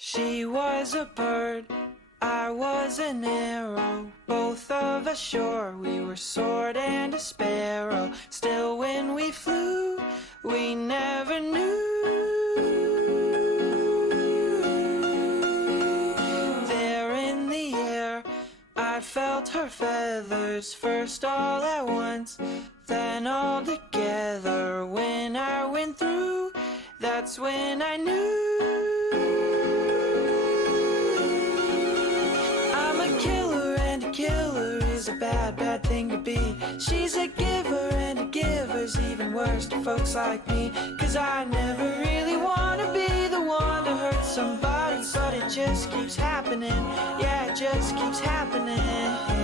She was a bird, I was an arrow. Both of us sure we were sword and a sparrow. Still when we flew, we never knew. There in the air, I felt her feathers, first all at once, then all together. When I went through, that's when I knew. I'm a killer, and a killer is a bad, bad thing to be. She's a giver, and a giver's even worse to folks like me. 'Cause I never really wanna be the one to hurt somebody, but it just keeps happening. Yeah, it just keeps happening.